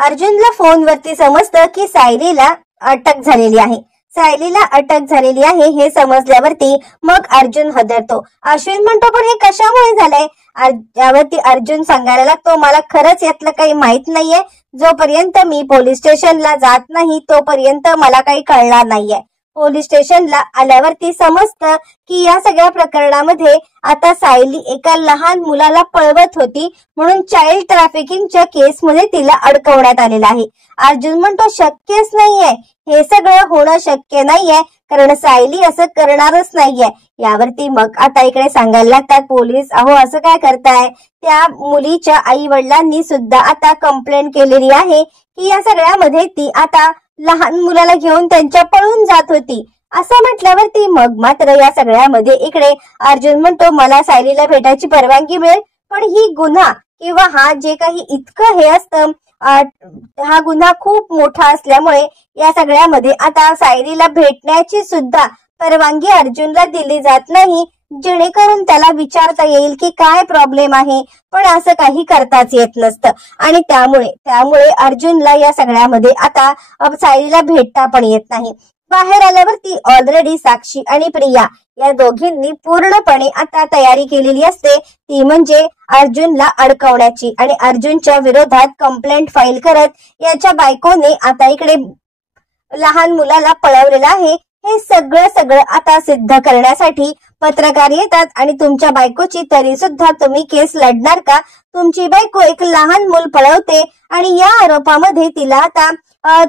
अर्जुनला फोनवरती समजतं की सायलीला अटक झालेली आहे. सायलीला अटक झालेली आहे हे समजल्यावरती मग अर्जुन हादरतो. अश्विन म्हणतो पण हे कशामुळे झालंय. यावरती अर्जुन सांगायला लागतो मला खरंच यातलं काही माहित नाहीये. जोपर्यंत मी पोलीस स्टेशनला जात नाही तोपर्यंत मला काही कळणार नाहीये. पोलीस स्टेशनला आल्यावरती समजतं की या सगळ्या प्रकरणामध्ये आता सायली एका लहान मुलाला पळवत होती म्हणून चाइल्ड ट्रॅफिकिंगच्या केसमध्ये तिला अडकवण्यात आलेलं आहे. अर्जुन म्हणतो शक्यच नाहीये, हे सगळं होणं शक्य नाहीये कारण सायली असं करणारच नाहीये. यावरती मग आता इकडे सांगायला लागतात पोलीस, अहो असं काय करताय. त्या मुलीच्या आई वडिलांनी सुद्धा आता कंप्लेंट केलेली आहे की या सगळ्यामध्ये ती आता लहान मुलाला घेऊन त्यांच्या पळून जात होती. असं म्हटल्यावरती मग मात्र या सगळ्यामध्ये इकडे अर्जुन म्हणतो मला सायलीला भेटायची परवानगी मिळेल पण ही गुन्हा किंवा हा जे काही इतकं हे असतं हा गुन्हा खूप मोठा असल्यामुळे या सगळ्यामध्ये आता सायलीला भेटण्याची सुद्धा परवानगी अर्जुनला दिली जात नाही जेणेकरून त्याला विचारता येईल की काय प्रॉब्लेम आहे. पण असं काही करताच येत नसतं आणि त्यामुळे अर्जुनला या सगळ्यामध्ये आता सायलीला भेटता पण येत नाही. बाहेर आल्यावरती ऑलरेडी साक्षी आणि प्रिया या दोघींनी पूर्णपणे आता तयारी केलेली असते, ती म्हणजे अर्जुनला अडकवण्याची आणि अर्जुनच्या विरोधात कंप्लेंट फाईल करत याच्या बायकोने आता इकडे लहान मुलाला पळवलेलं आहे हे सगळं आता सिद्ध करण्यासाठी पत्रकार येतात आणि तुमच्या बायकोची तरी सुद्धा तुम्ही केस लढणार का. तुमची बायको एक लहान मूल पळवते आणि या आरोपामध्ये तिला आता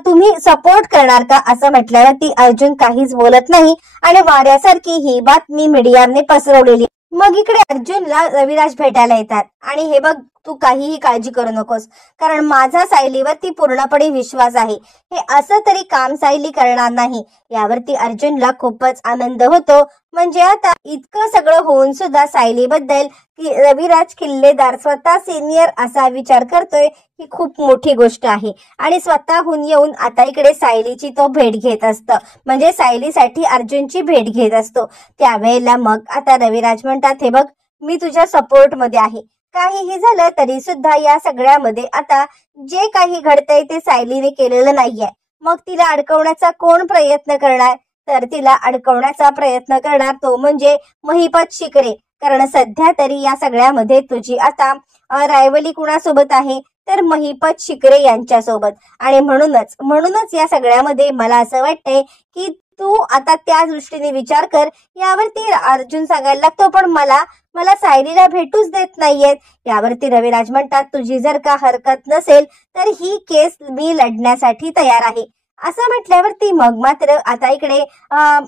तुम्ही सपोर्ट करणार का असं म्हटल्यावरती अर्जुन काहीच बोलत नाही आणि वाऱ्यासारखी ही बातमी मीडियाने पसरवलेली. मग इकडे अर्जुनला रविराज भेटायला येतात आणि हे बघ तू काहीही काळजी करू नकोस कारण माझा सायलीवरती पूर्णपणे विश्वास आहे, हे असं तरी काम सायली करणार नाही. यावरती अर्जुनला खूपच आनंद होतो. म्हणजे आता इतकं सगळं होऊन सुद्धा सायलीबद्दल की रविराज किल्लेदार स्वतः सिनियर असा विचार करतोय ही खूप मोठी गोष्ट आहे आणि स्वतःहून येऊन आता इकडे सायलीची तो भेट घेत असतो. म्हणजे सायलीसाठी अर्जुनची भेट घेत असतो. त्यावेळेला मग आता रविराज म्हणतात हे बघ मी तुझ्या सपोर्ट मध्ये आहे, काहीही झालं तरी सुद्धा या सगळ्यामध्ये आता जे काही घडतंय ते सायलीने केलेलं नाहीये. मग तिला अडकवण्याचा कोण प्रयत्न करणार, तर तिला अडकवण्याचा प्रयत्न करणार तो म्हणजे महिपत शिकरे. कारण सध्या तरी या सगळ्यामध्ये तुझी आता रायवली कुणासोबत आहे तर महिपत शिकरे यांच्यासोबत. आणि म्हणूनच या सगळ्यामध्ये मला असं वाटतंय की तू आता त्या दृष्टीने विचार कर. यावरती अर्जुन सांगायला लागतो पण मला सायलीला भेटूच देत नाहीयेत. यावरती रविराज म्हणतात तुझी जर का हरकत नसेल तर ही केस मी लढण्यासाठी तयार आहे. असं म्हटल्यावरती मग मात्र आता इकडे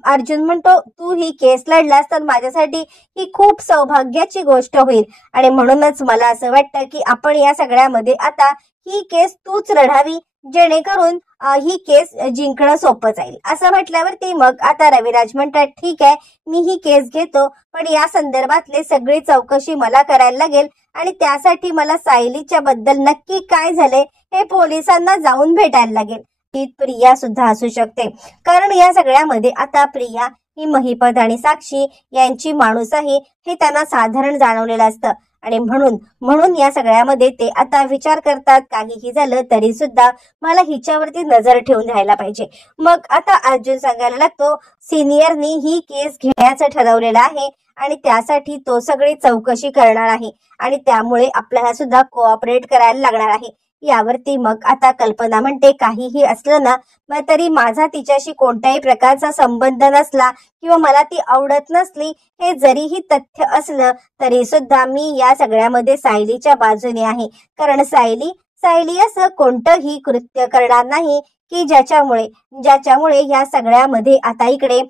अर्जुन म्हणतो तू ही केस लढलास तर माझ्यासाठी ही खूप सौभाग्याची गोष्ट होईल आणि म्हणूनच मला असं वाटतं की आपण या सगळ्यामध्ये आता ही केस तूच लढावी जेणेकरून ही केस जिंकणं सोपं जाईल. असं म्हटल्यावरती मग आता रविराज म्हणतात ठीक आहे मी ही केस घेतो पण या संदर्भातले सगळी चौकशी मला करायला लागेल आणि त्यासाठी मला सायलीच्या बद्दल नक्की काय झालंय हे पोलिसांना जाऊन भेटायला लागेल. ती प्रिया सुद्धा असू शकते कारण या सगळ्यामध्ये आता प्रिया ही महिपत आणि साक्षी यांची माणूस आहे हे त्यांना साधारण जाणवलेलं असतं आणि म्हणून या सगळ्यामध्ये ते आता विचार करतात काहीही झालं तरी सुद्धा मला हिच्यावरती नजर ठेवून राहायला पाहिजे. मग आता अर्जुन सांगायला लागतो सिनियरनी ही केस घेण्याचं ठरवलेलं आहे आणि त्यासाठी तो सगळी चौकशी करणार आहे आणि त्यामुळे आपल्याला सुद्धा कोऑपरेट करायला लागणार आहे. यावरती मग आता कल्पना म्हणते काहीही असलं ना मग तरी माझा तिच्याशी कोणत्याही प्रकारचा संबंध नसला किंवा मला ती आवडत नसली हे जरीही तथ्य असलं तरी सुद्धा मी या सगळ्यामध्ये सायलीच्या बाजूने आहे. कारण सायली असं कोणतंही कृत्य करणार नाही की ज्याच्यामुळे या सगळ्यामध्ये आता इकडे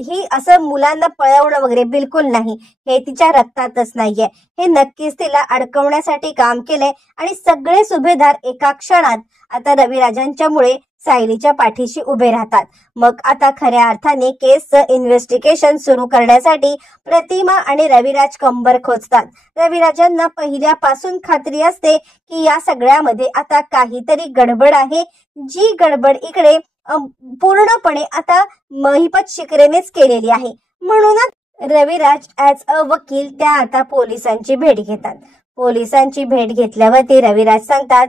ही असं मुलांना पळवणं वगैरे बिलकुल नाही, हे तिच्या रक्तातच नाहीये. हे नक्कीच तिला अडकवण्यासाठी काम केलंय आणि सगळे सुभेदार एका क्षणात आता रविराजांच्यामुळे सायलीच्या पाठीशी उभे राहतात. मग आता खऱ्या अर्थाने केसचं इन्व्हेस्टिगेशन सुरू करण्यासाठी प्रतिमा आणि रविराज कंबर खोचतात. रविराजांना पहिल्यापासून खात्री असते की या सगळ्यामध्ये आता काहीतरी गडबड आहे, जी गडबड इकडे पूर्णपणे आता महिपत शिकरेनेच केलेली आहे. म्हणूनच रविराज ऍज अ वकील त्या आता पोलिसांची भेट घेतात. पोलिसांची भेट घेतल्यावरती रविराज सांगतात,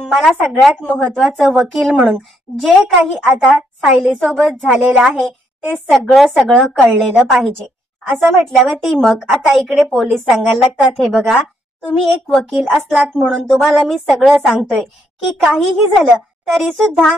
मला सगळ्यात महत्वाचं वकील म्हणून जे काही आता सायली सोबत झालेलं आहे ते सगळं कळलेलं पाहिजे असं म्हटल्यावरती मग आता इकडे पोलीस सांगायला लागतात, हे बघा तुम्ही एक वकील असलात म्हणून तुम्हाला मी सगळं सांगतोय की काहीही झालं तरी सुद्धा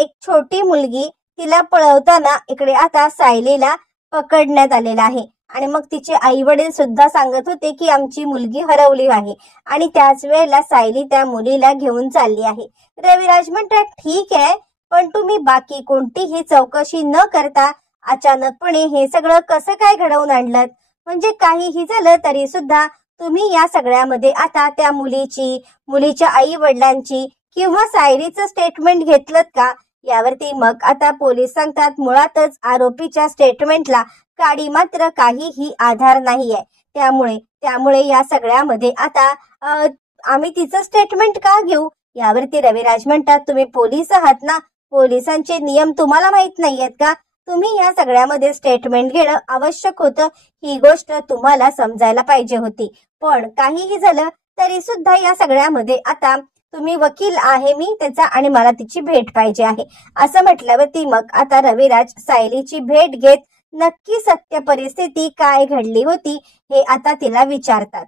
एक छोटी मुलगी तिला पळवताना इकडे आता सायलीला पकडण्यात आलेला आहे आणि मग तिचे आई वडील सुद्धा सांगत होते की आमची मुलगी हरवली आहे आणि त्याच वेळेला सायली त्या मुलीला घेऊन चालली आहे. रविराज म्हणतात, ठीक आहे, पण तुम्ही बाकी कोणतीही चौकशी न करता अचानकपणे हे सगळं कसं काय घडवून आणलं? म्हणजे काहीही झालं तरी सुद्धा तुम्ही या सगळ्यामध्ये आता त्या मुलीच्या आई वडिलांची किंवा सायलीचं स्टेटमेंट घेतलं का? यावरती मग आता पोलीस सांगतात, मुळातच आरोपीच्या स्टेटमेंटला काडी मात्र काहीही आधार नाहीये, त्यामुळे या सगळ्यामध्ये आता आम्ही तिचं स्टेटमेंट का घेऊ? यावरती रविराज म्हणतात, तुम्ही पोलीस आहात ना, पोलिसांचे नियम तुम्हाला माहित नाहीयेत का? तुम्ही या सगळ्यामध्ये स्टेटमेंट घेणं आवश्यक होतं, ही गोष्ट तुम्हाला समजायला पाहिजे होती. पण काहीही झालं तरी सुद्धा या सगळ्यामध्ये आता तुम्ही वकील आहे मी त्याचा आणि मला तिची भेट पाहिजे आहे असं म्हटल्यावरती मग आता रविराज सायलीची भेट घेत नक्की सत्य परिस्थिती काय घडली होती हे आता तिला विचारतात.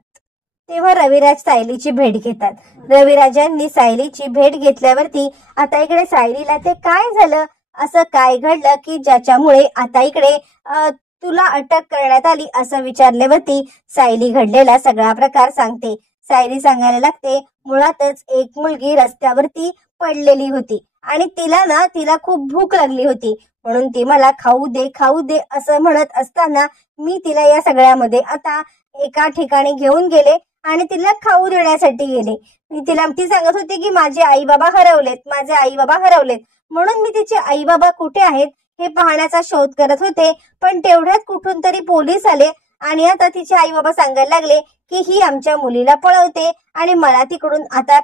तेव्हा रविराज सायलीची भेट घेतात. रविराजांनी सायलीची भेट घेतल्यावरती आता इकडे सायलीला ते काय झालं, असं काय घडलं की ज्याच्यामुळे आता इकडे तुला अटक करण्यात आली असं विचारल्यावरती सायली घडलेला सगळा प्रकार सांगते. सायली सांगायला लागते, मुळातच एक मुलगी रस्त्यावरती पडलेली होती आणि तिला खूप भूक लागली होती म्हणून ती मला खाऊ दे असं म्हणत असताना मी तिला या सगळ्यामध्ये आता एका ठिकाणी घेऊन गेले आणि तिला खाऊ देण्यासाठी गेले. ती सांगत होती की माझे आई बाबा हरवलेत म्हणून मी तिचे आई बाबा कुठे आहेत हे पाहण्याचा शोध करत होते. पण तेवढ्यात कुठून तरी पोलीस आले आणि आता तिचे आई बाबा सांगायला लागले की ही आमच्या मुलीला पळवते आणि मला तिकडून आता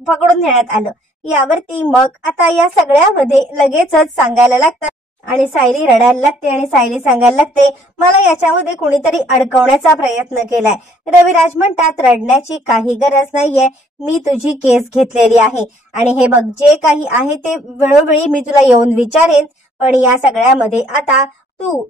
पकडून नेण्यात आलं. यावरती मग आता या सगळ्यामध्ये लगेचच सांगायला लागतात आणि सायली रडायला लागते आणि सायली सांगायला लागते, मला याच्यामध्ये कुणीतरी अडकवण्याचा प्रयत्न केलाय. रविराज म्हणतात, रडण्याची काही गरज नाहीये, मी तुझी केस घेतलेली आहे आणि हे बघ जे काही आहे ते वेळोवेळी मी तुला येऊन विचारेन, पण या सगळ्यामध्ये आता तू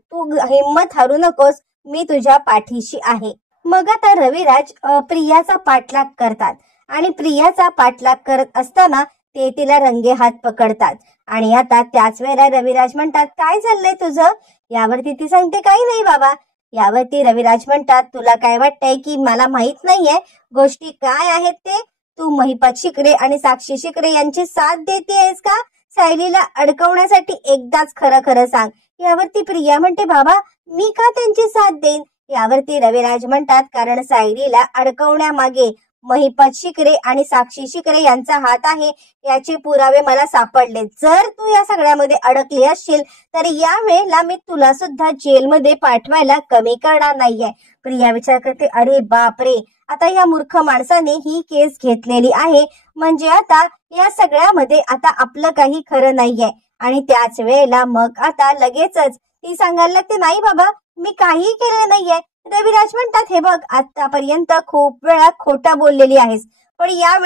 हिम्मत हारू नकोस, मी तुझ्या पाठीशी आहे. मग आता रविराज प्रियाचा पाठलाग करतात आणि प्रियाचा पाठलाग करत असताना ते तिला रंगे हात पकडतात आणि आता त्याच वेळेला रविराज म्हणतात, काय चाललंय तुझं? यावरती ती सांगते, काही नाही बाबा. यावरती रविराज म्हणतात, तुला काय वाटतंय की मला माहित नाहीये गोष्टी काय आहेत ते? तू महिपत शिकरे आणि साक्षी शिकरे यांची साथ देतेयस का सायलीला अडकवण्यासाठी? एकदाच खरं सांग. यावरती प्रिया म्हणते, बाबा मी का त्यांची साथ देईन? यावरती रविराज म्हणतात, कारण सायलीला अडकवण्यामागे महिपत शिकरे आणि साक्षी शिकरे यांचा हात आहे याचे पुरावे मला सापडले. जर तू या सगळ्यामध्ये अडकली असशील तर या वेळेला मी तुला सुद्धा जेलमध्ये पाठवायला कमी करणार नाहीये. प्रिया विचार करते, अरे बापरे, आता या मूर्ख माणसाने ही केस घेतलेली आहे म्हणजे आता या सगळ्यामध्ये आता आपलं काही खरं नाहीये. आणि त्याच वेळेला मग आता लगेचच ती सांगायला लागते, नाही बाबा मी काही केलं नाहीये. रविराज म्हणतात, हे बघ आतापर्यंत खूप वेळा खोटं बोललेली आहेस, पण या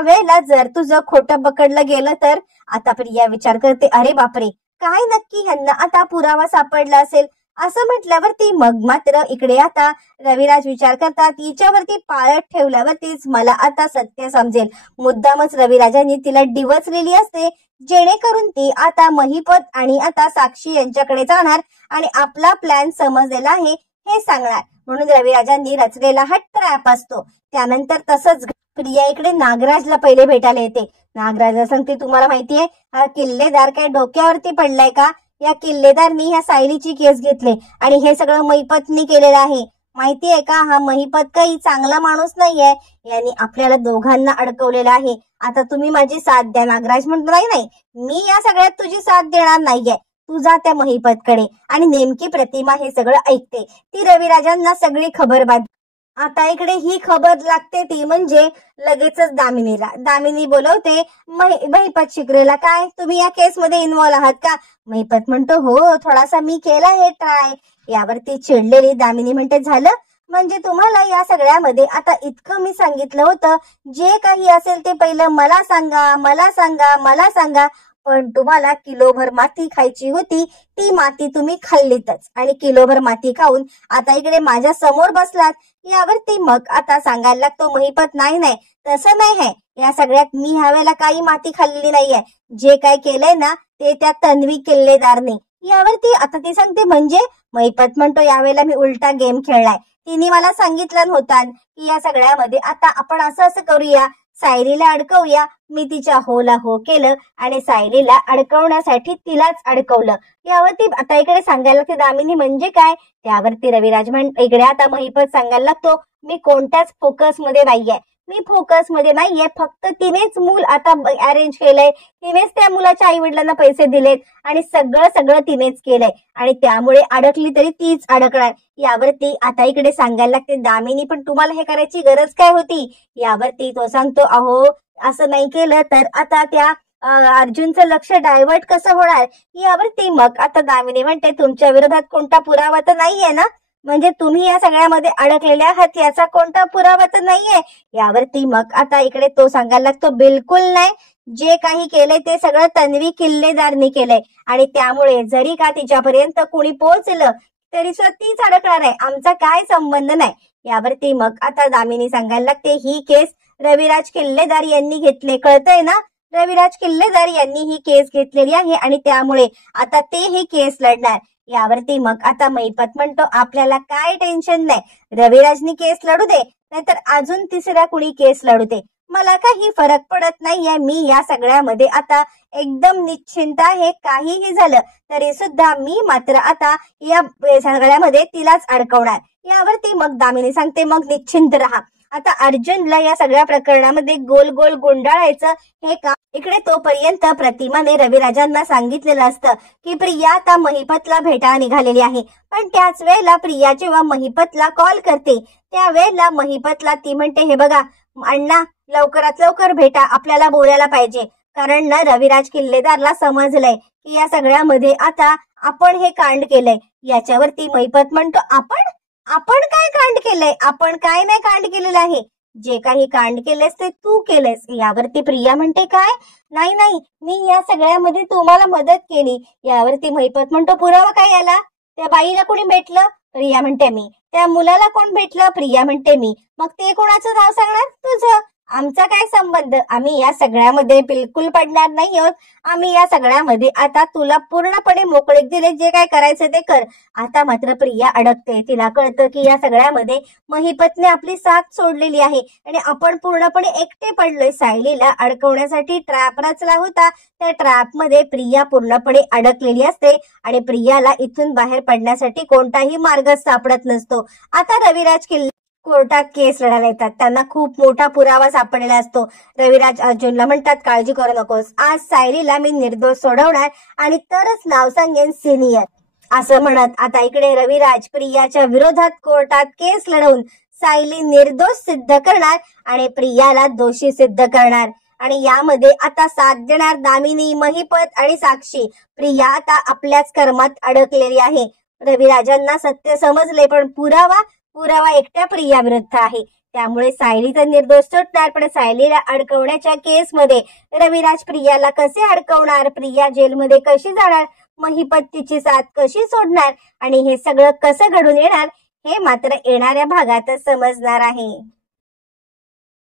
वेळेला जर तुझं खोटं पकडलं गेलं तर? आता प्रिया विचार करते, अरे बापरे, काय नक्की ह्यांना आता पुरावा सापडला असेल असं म्हटल्यावरती मग मात्र इकडे आता रविराज विचार करतात, हिच्यावरती पाळत ठेवल्यावरतीच मला आता सत्य समजेल. मुद्दामच रविराजांनी तिला डिवचलेली असते जेणेकरून ती आता महिपत आणि आता साक्षी यांच्याकडे जाणार आणि आपला प्लॅन समजलेला आहे हे सांगणार, म्हणून रविराजांनी रचलेला हा ट्रॅप असतो. त्यानंतर तसंच प्रिया इकडे नागराजला पहिले भेटायला येते. नागराजला सांगते, तुम्हाला माहितीये हा किल्लेदार काय डोक्यावरती पडलाय का? या किल्लेदारनी ह्या सायलीची केस घेतले आणि हे सगळं महिपतनी केलेलं आहे. माहितीये का, हा महिपत काही चांगला माणूस नाहीये, यांनी आपल्याला दोघांना अडकवलेला आहे. आता तुम्ही माझी साथ द्या. नागराज म्हणतो, नाही मी या सगळ्यात तुझी साथ देणार नाहीये, तू जा त्या महिपतकडे. आणि नेमकी प्रतिमा हे सगळं ऐकते. ती रविराजांना सगळी खबर आता इकडे ही खबर लागते ती म्हणजे लगेचच दामिनी बोलवते महिपत शिकरेला, काय तुम्ही या केस मध्ये इन्व्हॉल्व आहात का? महिपत म्हणतो, हो थोडासा मी केला हे ट्राय. यावरती चिडलेली दामिनी म्हणते, झालं म्हणजे तुम्हाला या सगळ्यामध्ये आता इतकं मी सांगितलं होतं, जे काही असेल ते पहिलं मला सांगा, मला सांगा, मला सांगा. पण तुम्हाला किलोभर माती खायची होती, ती माती तुम्ही खाल्लीतच आणि किलोभर माती खाऊन आता इकडे माझ्या समोर बसलात. यावरती मग आता सांगायला लागतो महिपत, नाही नाही तसं नाही आहे, या सगळ्यात मी ह्यावेळेला काही माती खाल्लेली नाहीये, जे काय केलंय ना ते त्या तन्वी किल्लेदारने. यावरती आता ती सांगते, म्हणजे महिपत म्हणतो यावेळेला मी उलटा गेम खेळलाय, तिने मला सांगितलं नव्हतं की या सगळ्यामध्ये आता आपण असं करूया, सायलीला अडकवूया. मी तिच्या होला हो केलं आणि सायलीला अडकवण्यासाठी तिलाच अडकवलं. यावरती आता इकडे सांगायला लागते दामिनी, म्हणजे काय? त्यावरती रविराज इकडे आता महिपत सांगायला लागतो, मी कोणत्याच फोकस मध्ये नाहीये, मी फोकस मध्ये नाहीये, फक्त तिनेच मूल आता अरेंज केलंय, तिनेच त्या मुलाच्या आई वडिलांना पैसे दिलेत आणि सगळं तिनेच केलंय आणि त्यामुळे अडकली तरी तीच अडकणार. यावरती आता इकडे सांगायला लागते दामिनी, पण तुम्हाला हे करायची गरज काय होती? यावरती तो सांगतो, अहो असं नाही केलं तर आता त्या अर्जुनचं लक्ष डायव्हर्ट कसं होणार. यावरती मग आता दामिनी म्हणते, तुमच्या विरोधात कोणता पुरावा तर नाहीये ना, म्हणजे तुम्ही या सगळ्यामध्ये अडकलेले आहात याचा कोणता पुरावा तर नाहीये. यावरती मग आता इकडे तो सांगायला लागतो, बिलकुल नाही, जे काही केलंय ते सगळं तन्वी किल्लेदारनी केलंय आणि त्यामुळे जरी का तिच्यापर्यंत कुणी पोहोचलं तरी सुद्धा तीच अडकणार आहे, आमचा काय संबंध नाही. यावरती मग आता दामिनी सांगायला लागते, ही केस रविराज किल्लेदार यांनी घेतले, कळतंय ना, रविराज किल्लेदार यांनी ही केस घेतलेली आहे आणि त्यामुळे आता ते ही केस लढणार. यावरती मग आता महिपत म्हणतो, आपल्याला काय टेन्शन नाही, रविराजनी केस लढू दे नाहीतर अजून तिसऱ्या कुणी केस लढू दे, मला काही फरक पडत नाहीये, मी या सगळ्यामध्ये आता एकदम निश्चिंत आहे, काहीही झालं तरी सुद्धा मी मात्र आता या सगळ्यामध्ये तिलाच अडकवणार. यावरती मग दामिनी सांगते, मग निश्चिंत राहा, आता अर्जुनला या सगळ्या प्रकरणामध्ये गोल गोल गुंडाळायचं हे काम इकडे तोपर्यंत प्रतिमाने रविराजांना सांगितलेलं असतं की प्रिया आता महिपतला भेटायला निघालेली आहे. पण त्याच वेळेला प्रिया जेव्हा महिपतला कॉल करते त्यावेळेला महिपतला ती म्हणते, हे बघा अण्णा, लवकरात लवकर भेटा, आपल्याला बोलायला पाहिजे, कारण ना रविराज किल्लेदारला समजलंय की या सगळ्यामध्ये आता आपण हे कांड केलंय. याच्यावरती महिपत म्हणतो, आपण काय कांड केलंय? आपण काय नाही कांड केलेलं आहे, जे काही कांड केलेस ते तू केलेस. यावरती प्रिया म्हणते, काय? नाही नाही, मी या सगळ्यामध्ये तुम्हाला मदत केली. यावरती महिपत म्हणतो, पुरावा काय याला? त्या बाईला कोणी भेटलं? प्रिया म्हणते, मी. त्या मुलाला कोण भेटलं? प्रिया म्हणते, मी. मग ते कोणाचं नाव सांगणार? तुझं. आमचा काय संबंध? आम्ही या सगळ्यामध्ये बिलकुल पडणार नाही आहोत. आम्ही या सगळ्यामध्ये आता तुला पूर्णपणे मोकळीक दिले, जे काय करायचं ते कर. आता मात्र प्रिया अडकते, तिला कळतं की या सगळ्यामध्ये महिपतने आपली साथ सोडलेली आहे आणि आपण पूर्णपणे एकटे पडलोय. सायलीला अडकवण्यासाठी ट्रॅप रचला होता, त्या ट्रॅप मध्ये प्रिया पूर्णपणे अडकलेली असते आणि प्रियाला इथून बाहेर पडण्यासाठी कोणताही मार्ग सापडत नसतो. आता रविराज कोर्टात केस लढायला येतात, त्यांना खूप मोठा पुरावा सापडलेला असतो. रविराज अर्जुनला म्हणतात, काळजी करू नकोस, आज सायलीला मी निर्दोष सोडवणार आणि तरच नाव सांगेन सिनियर. असं म्हणत आता इकडे रविराज प्रियाच्या विरोधात कोर्टात केस लढवून सायली निर्दोष सिद्ध करणार आणि प्रियाला दोषी सिद्ध करणार. आणि यामध्ये आता साथ देणार दामिनी, महिपत आणि साक्षी. प्रिया आता आपल्याच कर्मात अडकलेली आहे. रविराजांना सत्य समजले, पण पुरावा एकट्या प्रिया विरुद्ध आहे. त्यामुळे सायली तर निर्दोष सुटणार, पण सायलीला अडकवण्याच्या केसमध्ये रविराज प्रियाला कसे अडकवणार, प्रिया जेलमध्ये कशी जाणार, महिपत तिची साथ कशी सोडणार आणि हे सगळं कसं घडून येणार हे मात्र येणाऱ्या भागातच समजणार आहे.